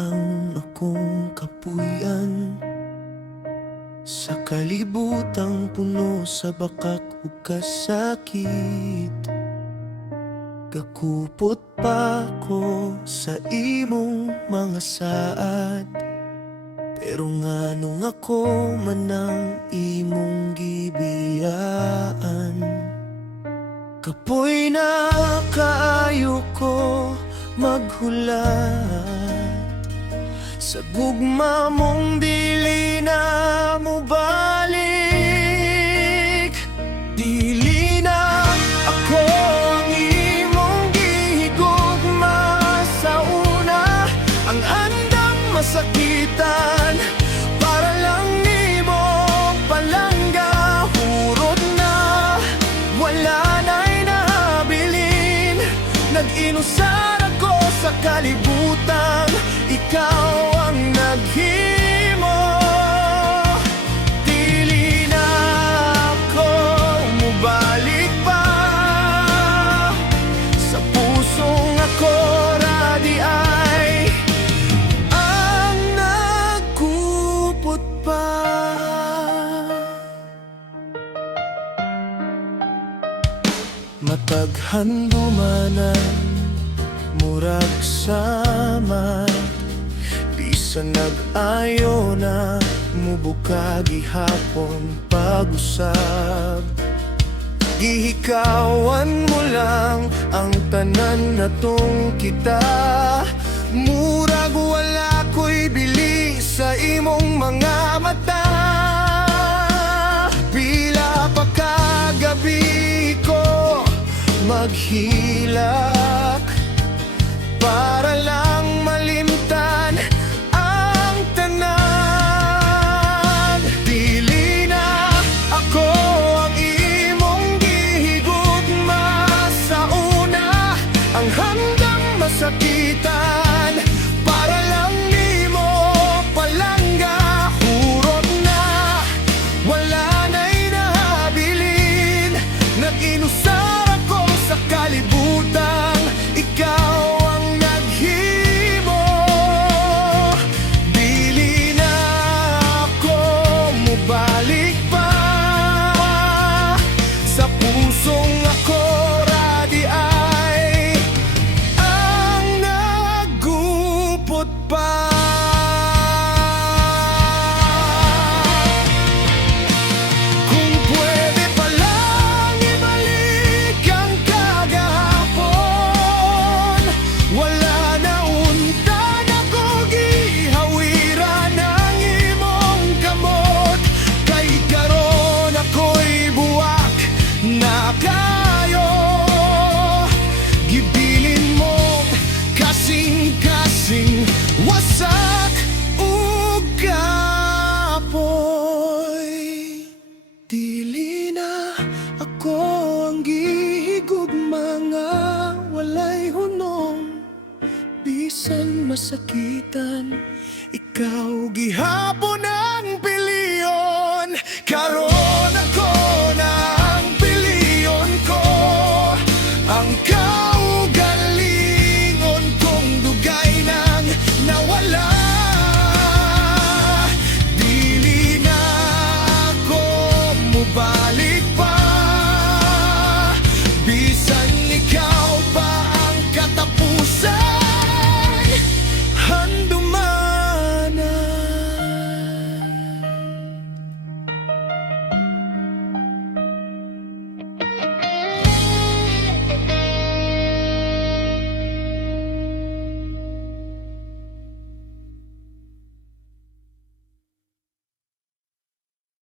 ang akong kapuyan sa kalibutang puno sa bakak ug kasakit. Gakupot pa ko sa imong mga saad, pero nganong ako man ang imong gibiyaan. Kapoy na kaayo ko maghulat sa gugma mong dili na mo balik. Dili na ako ang imong gihigugma sa una, ang andam masakitan para lang nimo palangga. Hurot na wala na'y nahabilin, nag-inusar ako sa kalibutan, ikaw ang naghimo. Dili na ako mubalik pa sa pusong ako radi ay ang nagkupot pa. Mataghan dumanan murag sama, bisan nag-ayo na mubuka gihapon pag-usab. Gihikawan mo lang ang tanan natong kita, murag wala ko'y bili sa imong mga mata. Pila pa kagabi ko maghilak para lang malimtan ang tanan. Dili na ako ang imong gihigugma sa una, ang handang masakitan para lang nimo palangga. Hurot na wala na'y nahabilin, nag-inusar ako sa kalibutan, ikaw ang naghimo. Dili na ako mubalik pa sa pusong ako radi ay ang nagupot pa. Kung pwede pa lang ibalik ang kagahapon, wala na unta na ko gihawiran ang imong kamot. Kay karon ako'y buwak na kayo, gibilin mong kasing-kasing wasak ug kapoy. Dili na ako ang gihigugma nga walay hunong, bisan masakitan ikaw gihapon ang piliyon. Karon